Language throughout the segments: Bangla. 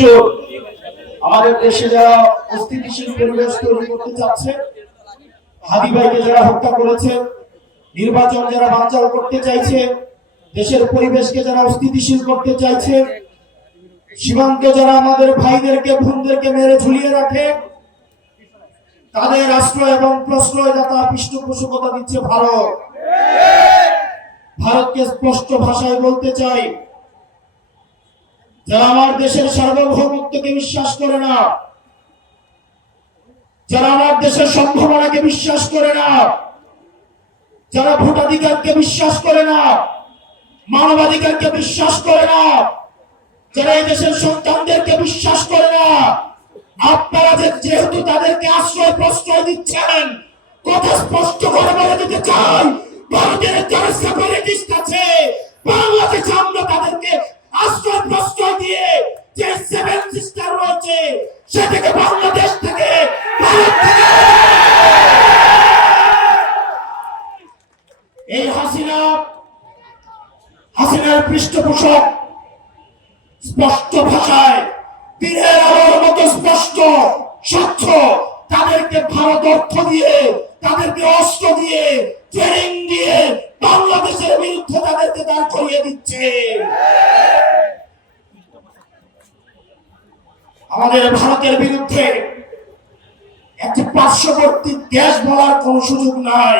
জোর আমাদের দেশে যারা অস্থিতিশীল পরিবেশ তৈরি করতে চাচ্ছে, হাদি ভাইকে যারা হত্যা করেছে, নির্বাচন যারা বানচাল করতে চাইছে, দেশের পরিবেশকে যারা অস্থিতিশীল করতে চাইছে, সীমান্তে যারা আমাদের ভাইদেরকে বোনদেরকে মেরে ঝুলিয়ে রাখে, তাদের আশ্রয় এবং প্রশ্রয়দাতা পৃষ্ঠপোষকতা দিচ্ছে ভারত। ভারতকে স্পষ্ট ভাষায় বলতে চাই, যারা আমার দেশের সার্বভৌমত্বকে বিশ্বাস করে না, যারা আমার দেশের সম্ভাবনাকে বিশ্বাস করে না, যারা ভোটাধিকারকে বিশ্বাস করে না, মানবাধিকারকে বিশ্বাস করে না, যারা এই দেশের সন্তানদেরকে বিশ্বাস করে না, আপনারা যেহেতু তাদেরকে আশ্রয় প্রশ্রয় দিচ্ছেন, কথা স্পষ্ট করে বলে দিতে চাই, ভারতের যারা সেপারেটিস্ট আছে, বাংলাদেশে আমরা তাদেরকে আশ্রয় প্রশ্রয় দিয়ে যে সেভেন সিস্টার রয়েছে সে থেকে বাংলাদেশ থেকে ভারত থেকে এই হাসিনার পৃষ্ঠপোষক স্পষ্ট ভাষায় তীরের আলোর মতো স্পষ্ট স্বচ্ছ তাদেরকে ভারত অর্থ দিয়ে, তাদেরকে অস্ত্র দিয়ে, ট্রেনিং দিয়ে বাংলাদেশের বিরুদ্ধে তাদেরকে দাঁড় করিয়ে দিচ্ছে। আমাদের ভারতের বিরুদ্ধে একটি পার্শ্ববর্তী দেশ বলার কোন সুযোগ নাই।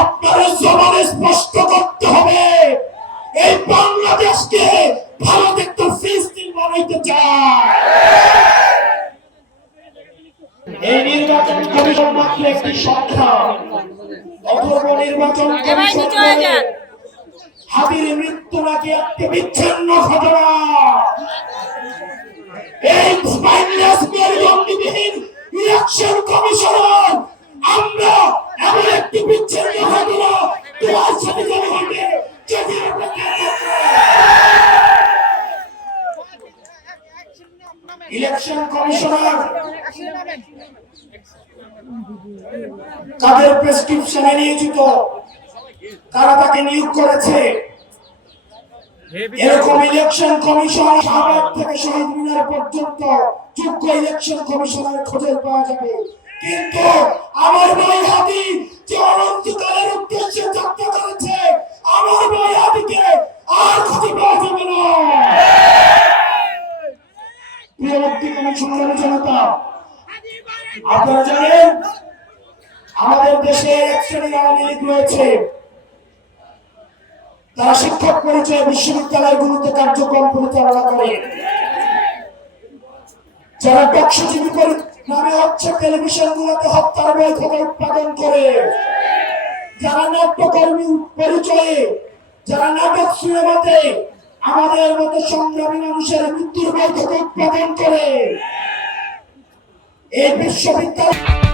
আপনার জবানে স্পষ্ট করতে হবে এই বাংলাদেশকে ভারত একটা ফিলিস্তিন বানাইতে চায়। এই নির্বাচন কমিশন মাত্র একটি সংখ্যা। অথবা নির্বাচন কমিশন হাদির মৃত্যু নাকি একটি বিচ্ছিন্ন ঘটনা। এই স্পাইনলেস মেরুদণ্ডবিহীন ইলেকশন কমিশনার আমরা এমন একটি বিচ্ছিন্ন ঘটনা তোমার সাথে ঘটে যদি ইলেকশন কমিশনার কাদের প্রেসক্রিপশনে নিয়োজিত, কারা তাকে নিয়োগ করেছে, এরকম ইলেকশন কমিশন শাহবাগ থেকে শহীদ মিনার পর্যন্ত যোগ্য ইলেকশন কমিশনার খোঁজে পাওয়া যাবে। কিন্তু আমার ভাই হাদি যে অনন্তকালের উদ্দেশ্যে যাত্রা করেছে, আমার ভাই হাদিকে আর খুঁজে পাওয়া যাবে না। প্রিয়মুক্তি কমিশনের জনতা, আপনারা জানেন আমাদের দেশে এক শ্রেণীর আওয়ামী লীগ রয়েছে, তারা শিক্ষক পরিচয়ে বিশ্ববিদ্যালয়গুলোতে কার্যক্রম পরিচালনা করে, যারা টকশোজীবী নামে হচ্ছে টেলিভিশনগুলোতে হত্যার বৈঠকে উৎপাদন করে, যারা নাট্যকর্মী পরিচয়ে, যারা নাটক সিনেমাতে আমাদের মতো সংগ্রামী মানুষের মৃত্যুর বৈঠকে উৎপাদন করে, এই বিশ্ববিদ্যালয়